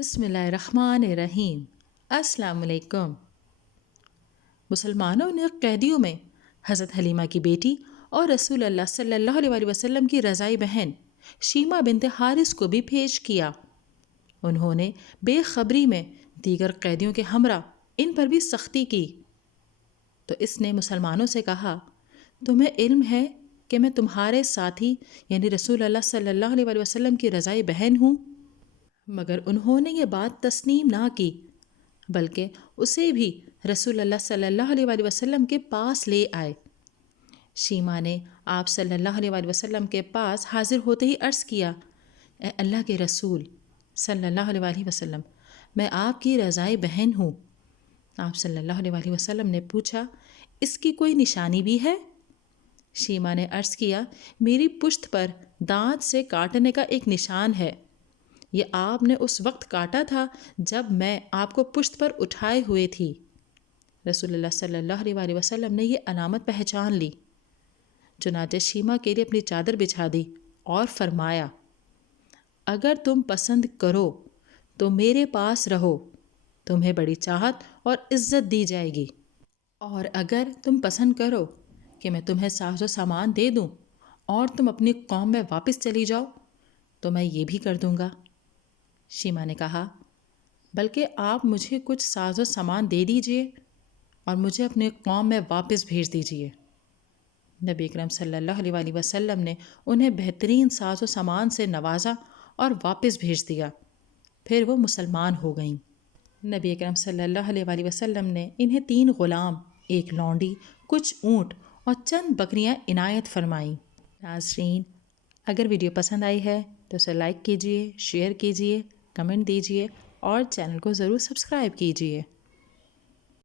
بسم اللہ الرحمن الرحیم۔ السلام علیکم۔ مسلمانوں نے قیدیوں میں حضرت حلیمہ کی بیٹی اور رسول اللہ صلی اللہ علیہ وسلم کی رضائی بہن شیمہ بنت حارث کو بھی پیش کیا۔ انہوں نے بے خبری میں دیگر قیدیوں کے ہمراہ ان پر بھی سختی کی تو اس نے مسلمانوں سے کہا، تمہیں علم ہے کہ میں تمہارے ساتھی یعنی رسول اللہ صلی اللہ علیہ وسلم کی رضائی بہن ہوں؟ مگر انہوں نے یہ بات تسلیم نہ کی، بلکہ اسے بھی رسول اللہ صلی اللہ علیہ وسلم کے پاس لے آئے۔ شیمہ نے آپ صلی اللہ علیہ وسلم کے پاس حاضر ہوتے ہی عرض کیا، اے اللہ کے رسول صلی اللہ علیہ وسلم، میں آپ کی رضائی بہن ہوں۔ آپ صلی اللہ علیہ وسلم نے پوچھا، اس کی کوئی نشانی بھی ہے؟ شیمہ نے عرض کیا، میری پشت پر دانت سے کاٹنے کا ایک نشان ہے۔ یہ آپ نے اس وقت کاٹا تھا جب میں آپ کو پشت پر اٹھائے ہوئے تھی۔ رسول اللہ صلی اللہ علیہ وسلم نے یہ علامت پہچان لی۔ چنانچہ شیمہ کے لیے اپنی چادر بچھا دی اور فرمایا، اگر تم پسند کرو تو میرے پاس رہو، تمہیں بڑی چاہت اور عزت دی جائے گی، اور اگر تم پسند کرو کہ میں تمہیں ساز و سامان دے دوں اور تم اپنی قوم میں واپس چلی جاؤ تو میں یہ بھی کر دوں گا۔ شیمہ نے کہا، بلکہ آپ مجھے کچھ ساز و سامان دے دیجئے اور مجھے اپنے قوم میں واپس بھیج دیجئے۔ نبی اکرم صلی اللہ علیہ وسلم نے انہیں بہترین ساز و سامان سے نوازا اور واپس بھیج دیا، پھر وہ مسلمان ہو گئیں۔ نبی اکرم صلی اللہ علیہ وسلم نے انہیں 3 غلام، 1 لونڈی، کچھ اونٹ اور چند بکریاں عنایت فرمائیں۔ ناظرین، اگر ویڈیو پسند آئی ہے تو اسے لائک کیجئے، شیئر کیجئے، کمنٹ دیجئے اور چینل کو ضرور سبسکرائب کیجئے۔